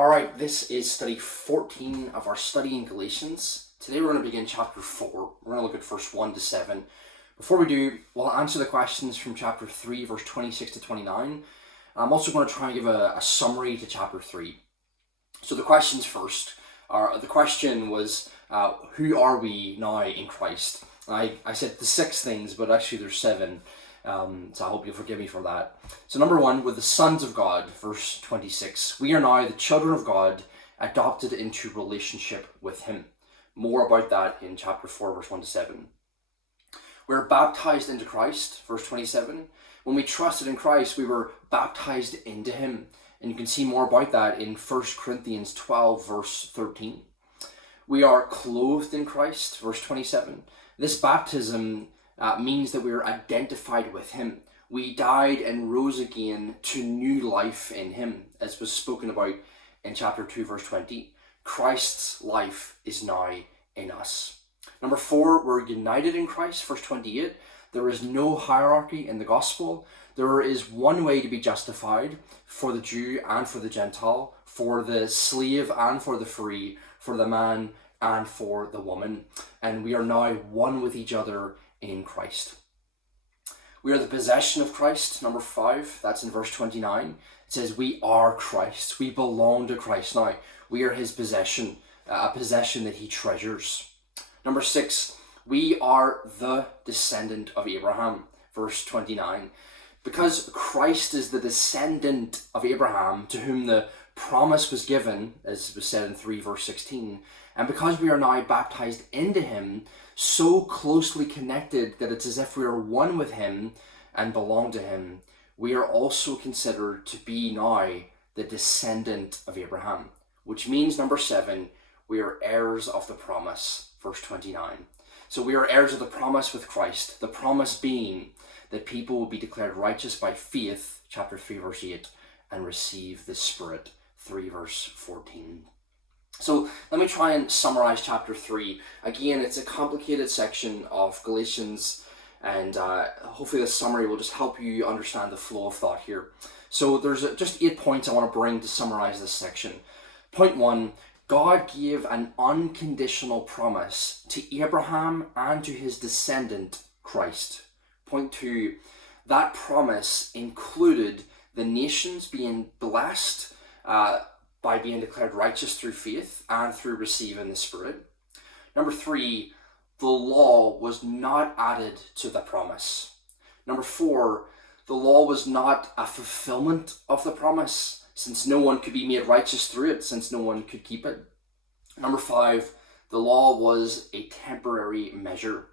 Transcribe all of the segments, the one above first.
Alright, this is study 14 of our study in Galatians. Today we're going to begin chapter 4. We're going to look at verse 1 to 7. Before we do, we'll answer the questions from chapter 3, verse 26 to 29. I'm also going to try and give a summary to chapter 3. So the questions first. The question was, who are we now in Christ? I said the 6 things, but actually there's 7. So I hope you'll forgive me for that. So number 1, we're the sons of God, verse 26. We are now the children of God, adopted into relationship with Him. More about that in chapter 4, verse 1 to 7. We're baptized into Christ, verse 27. When we trusted in Christ, we were baptized into Him. And you can see more about that in 1 Corinthians 12, verse 13. We are clothed in Christ, verse 27. This baptism means that we are identified with Him. We died and rose again to new life in Him, as was spoken about in chapter 2, verse 20. Christ's life is now in us. Number 4, we're united in Christ, verse 28. There is no hierarchy in the gospel. There is one way to be justified, for the Jew and for the Gentile, for the slave and for the free, for the man and for the woman. And we are now one with each other in Christ. We are the possession of Christ, number 5, that's in verse 29. It says we are Christ, we belong to Christ now. We are His possession, a possession that He treasures. Number 6, we are the descendant of Abraham, verse 29. Because Christ is the descendant of Abraham, to whom the promise was given, as was said in 3 verse 16, and because we are now baptized into Him, so closely connected that it's as if we are one with Him and belong to Him, we are also considered to be now the descendant of Abraham, which means, number 7, we are heirs of the promise, verse 29. So we are heirs of the promise with Christ, the promise being that people will be declared righteous by faith, chapter 3 verse 8, and receive the Spirit, 3 verse 14. So let me try and summarize chapter 3. Again, it's a complicated section of Galatians, and hopefully this summary will just help you understand the flow of thought here. So there's just 8 points I want to bring to summarize this section. Point 1, God gave an unconditional promise to Abraham and to his descendant, Christ. Point 2, that promise included the nations being blessed by being declared righteous through faith and through receiving the Spirit. Number 3, the law was not added to the promise. Number 4, the law was not a fulfillment of the promise, since no one could be made righteous through it, since no one could keep it. Number 5, the law was a temporary measure.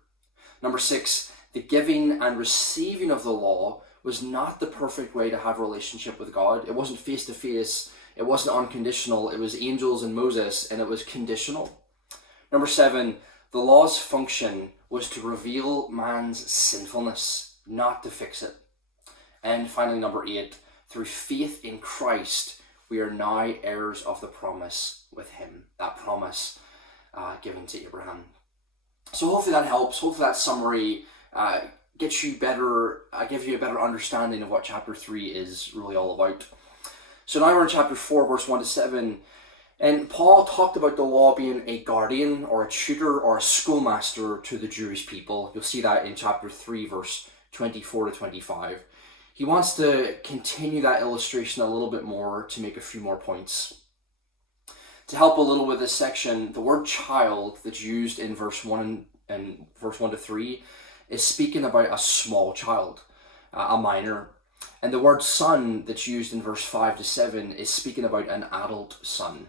Number 6, the giving and receiving of the law was not the perfect way to have a relationship with God. It wasn't face-to-face. It wasn't unconditional. It was angels and Moses, and it was conditional. Number 7, the law's function was to reveal man's sinfulness, not to fix it. And finally, number 8, through faith in Christ, we are now heirs of the promise with Him, that promise given to Abraham. So hopefully that helps. Hopefully that summary gives you a better understanding of what chapter 3 is really all about. So now we're in chapter 4, verse 1 to 7, and Paul talked about the law being a guardian or a tutor or a schoolmaster to the Jewish people. You'll see that in chapter 3, verse 24 to 25. He wants to continue that illustration a little bit more to make a few more points. To help a little with this section, the word child that's used in verse 1 and verse 1 to 3 is speaking about a small child, a minor. And the word son that's used in verse 5 to 7 is speaking about an adult son.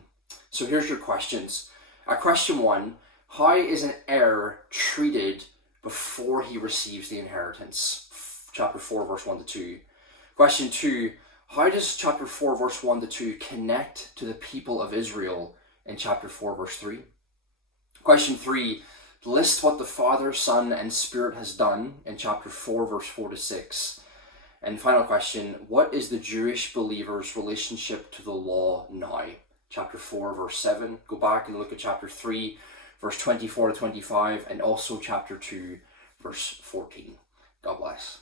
So here's your questions. Question 1, how is an heir treated before he receives the inheritance? Chapter 4, verse 1 to 2. Question 2, how does chapter 4, verse 1 to 2 connect to the people of Israel in chapter 4, verse 3? Question 3, list what the Father, Son, and Spirit has done in chapter 4, verse 4 to 6. And final question, what is the Jewish believer's relationship to the law now? Chapter 4, verse 7. Go back and look at chapter 3, verse 24 to 25, and also chapter 2, verse 14. God bless.